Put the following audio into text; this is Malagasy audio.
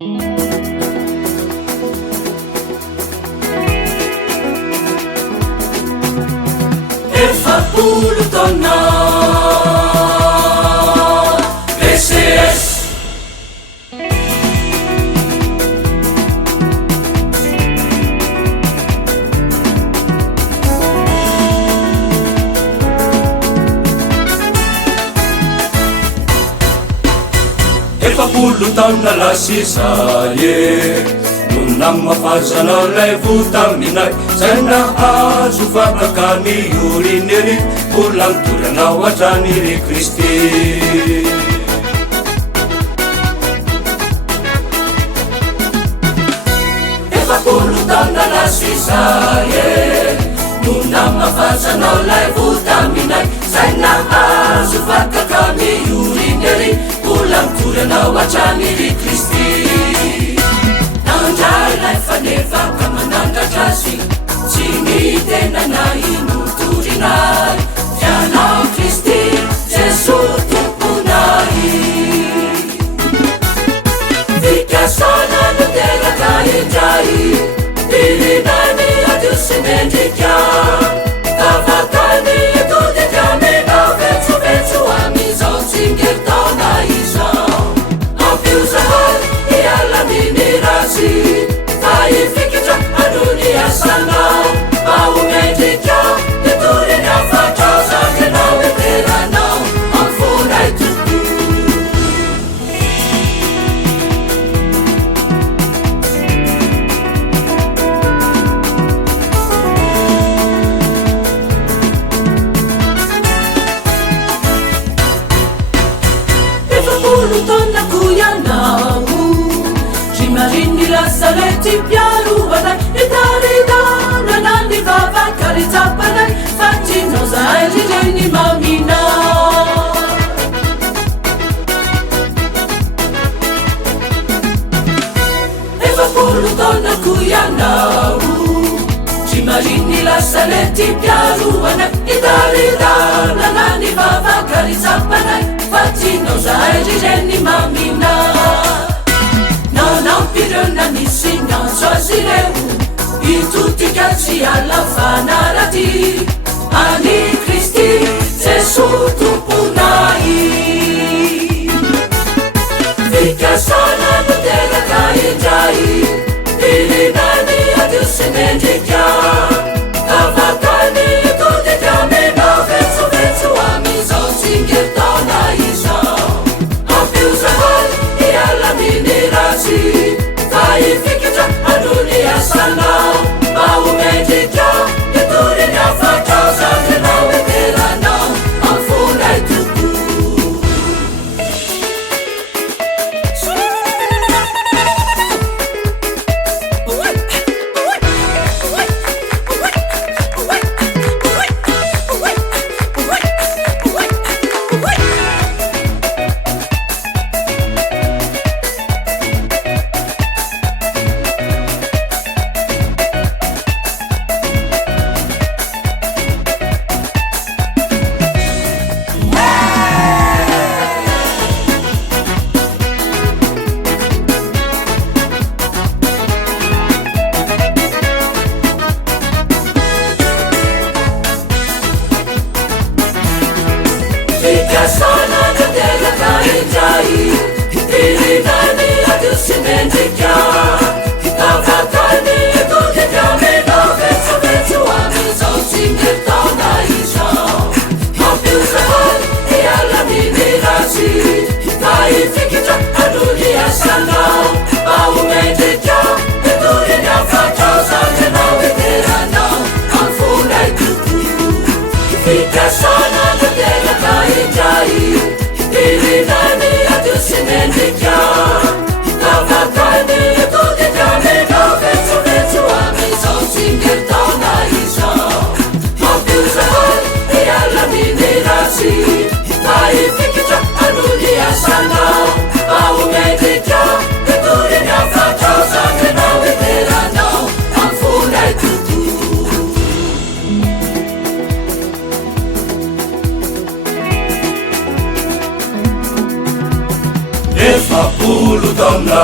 Efapolo taona PCS. Efapolo taona lasisa no namafazanao lay votaminay zay nahazo fakakany orinery mbola mitoranao hatrany ry Kristy. Efapolo taona lasisa no namafazanao lay votaminay zay nahazo fakakany orinery mbola mitoranao hatrany ry Kristy. Nandrailay fanevaka manandratrasy tsy mitenana ino torinay fianao Kristy Jesosy tomponay. Fikasana no teraka indray pirinany adio sy mendrika kavakany todika menao vetsovetso amizao tsingertaona izao ampiozahary ialaminy razy faifikitra anony asanao maomendrika nitoriny afatrao zakenao eteranao amfonay toko. Efapolo taona koianao Marini la saleti piaruana itaridana nandi vavakari tapana fatino zairi jeni mamina. Efapolo taona koianao Marini la saleti piaruana itaridana nandi vavakari tapana fatino zairi jeni mamina. Nampirana nisina swazireu itutikatsi alla fanarati ani Kristi Jesosy tomponay. Fikasana no teraka indray pirinany adio sy mendrika kavakany todika menao vetsovetso amizao tsingertaona izao ampiozahary ialaminy razy faifikitra anony asanao maomendrika nitoriny afatrao zakenao eteranao amfonay toko. Fikasana no teraka indray pirinany adio sy mendrika kavakany todika menao vetsovetso amizao tsingertaona izao ampiozahary ialaminy razy faifikitra anony asanao maomendrika nitoriny afatrao zakenao eteranao amfonay toko. Fikasana no teraka indray pirinany adio sy mendrika kavakany todika menao vetsovetso amizao tsingertaona izao ampiozahary ialaminy razy faifikitra anony asanao maomendrika nitoriny afatrao zakenao eteranao amfonay toko. olutanga